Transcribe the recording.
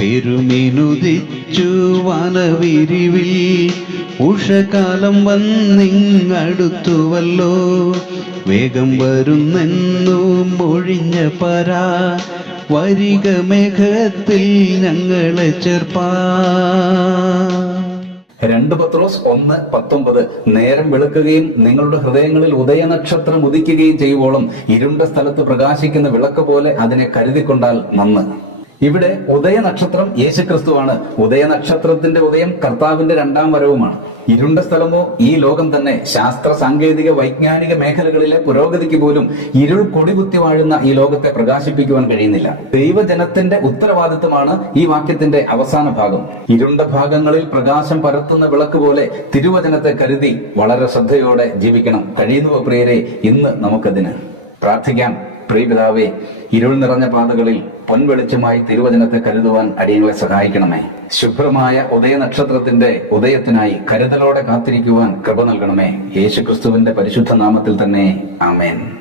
പെരുമിനുദിച്ചു വനവിരിവിൽ ഉഷകാലം വന്നിങ്ങടുത്തുവല്ലോ. വേഗം വരുന്നെന്നു മൊഴിഞ്ഞ പരാ. വരിക മേഘത്തിൽ ഞങ്ങളെ ചേർപ്പാ. രണ്ട് പത്രോസ് ഒന്ന് പത്തൊമ്പത്. നേരം വെളുക്കുകയും നിങ്ങളുടെ ഹൃദയങ്ങളിൽ ഉദയനക്ഷത്രം ഉദിക്കുകയും ചെയ്യുവോളം ഇരുണ്ട സ്ഥലത്ത് പ്രകാശിക്കുന്ന വിളക്ക് പോലെ അതിനെ കരുതിക്കൊണ്ടാൽ നന്ന്. ഇവിടെ ഉദയ ഉദയനക്ഷത്രം യേശുക്രിസ്തുവാണ്. ഉദയനക്ഷത്രത്തിന്റെ ഉദയം കർത്താവിന്റെ രണ്ടാം വരവുമാണ്. ഇരുണ്ട സ്ഥലമോ ഈ ലോകം തന്നെ ശാസ്ത്ര സാങ്കേതിക വൈജ്ഞാനിക മേഖലകളിലെ പുരോഗതിക്ക് പോലും ഇരുൾ കൊടികുത്തി വാഴുന്ന ഈ ലോകത്തെ പ്രകാശിപ്പിക്കുവാൻ കഴിയുന്നില്ല. ദൈവജനത്തിന്റെ ഉത്തരവാദിത്വമാണ് ഈ വാക്യത്തിന്റെ അവസാന ഭാഗം. ഇരുണ്ട ഭാഗങ്ങളിൽ പ്രകാശം പരത്തുന്ന വിളക്ക് പോലെ തിരുവചനത്തെ കരുതി വളരെ ശ്രദ്ധയോടെ ജീവിക്കണം. കഴിയുന്നു പ്രിയരെ? ഇന്ന് നമുക്കതിന് പ്രാർത്ഥിക്കാം. പ്രിയപിതാവേ ഇരുൾ നിറഞ്ഞ പാതകളിൽ പൊൻവെളിച്ചമായി തിരുവചനത്തെ കരുതുവാൻ അടിയങ്ങളെ സഹായിക്കണമേ. ശുഭ്രമായ ഉദയ നക്ഷത്രത്തിന്റെ ഉദയത്തിനായി കരുതലോടെ കാത്തിരിക്കുവാൻ കൃപ നൽകണമേ. യേശുക്രിസ്തുവിന്റെ പരിശുദ്ധ നാമത്തിൽ തന്നെ. ആമേൻ.